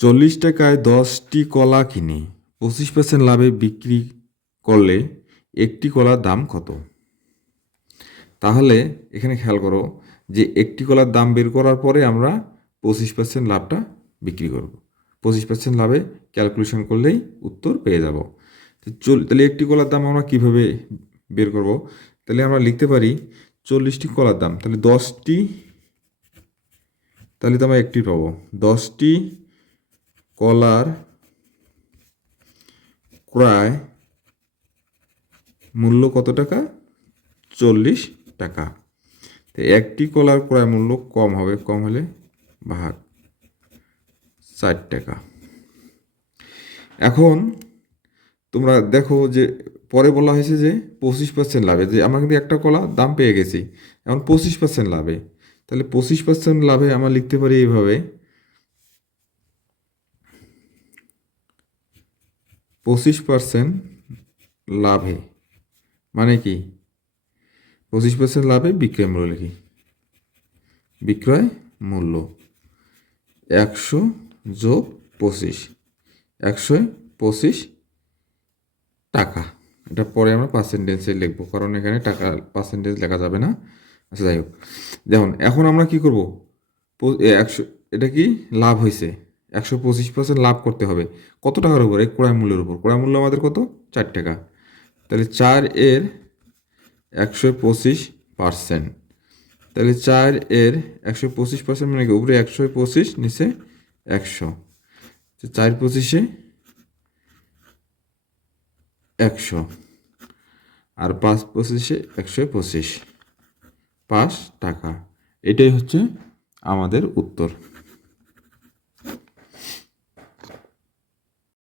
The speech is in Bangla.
চল্লিশ টাকায় দশটি কলা কিনে পঁচিশ পার্সেন্ট লাভে বিক্রি করলে একটি কলার দাম কত? তাহলে এখানে খেয়াল করো যে একটি কলার দাম বের করার পরে আমরা পঁচিশ পার্সেন্ট লাভটা বিক্রি করব। পঁচিশ পার্সেন্ট লাভে ক্যালকুলেশন করলেই উত্তর পেয়ে যাব। চল, তাহলে একটি কলার দাম আমরা কীভাবে বের করব? তাহলে আমরা লিখতে পারি চল্লিশটি কলার দাম, তাহলে দশটি, তাহলে তো আমরা একটি পাবো। দশটি কলার ক্রয় মূল্য কত টাকা? চল্লিশ টাকা। তো একটি কলার ক্রয় মূল্য কম হবে, কম হলে ভাগ ষাট টাকা। এখন তোমরা দেখো যে পরে বলা হয়েছে যে পঁচিশ পার্সেন্ট লাভে, যে আমরা কিন্তু একটা কলা দাম পেয়ে গেছি, এখন পঁচিশ পার্সেন্ট লাভে। তাহলে পঁচিশ পার্সেন্ট লাভে আমরা লিখতে পারি এইভাবে পঁচিশ পার্সেন্ট লাভে। মানে কি? পঁচিশ পার্সেন্ট লাভে বিক্রয় মূল্য লিখি। বিক্রয় মূল্য। একশো যোগ পঁচিশ। একশো পঁচিশ টাকা। এটা পরে আমরা পার্সেন্টেজে লিখব, কারণ এখানে টাকা পার্সেন্টেজ লেখা যাবে না। আচ্ছা যাই হোক। দেখুন, এখন আমরা কি করব? একশো এটা কি? লাভ হয়েছে একশো পঁচিশ পার্সেন্ট লাভ করতে হবে। কত টাকার উপর? এই ক্রয় মূল্যের উপর। ক্রয় মূল্য আমাদের কত? চার টাকা। তাহলে চার এর একশো পঁচিশ পার্সেন্ট তাহলে চার এর একশো পঁচিশ পার্সেন্ট মানে উপরে একশো পঁচিশ, নিচে একশো। চার পঁচিশে একশো। আর পাঁচ পঁচিশে একশো পঁচিশ। পাঁচ টাকা। এটাই হচ্ছে আমাদের উত্তর।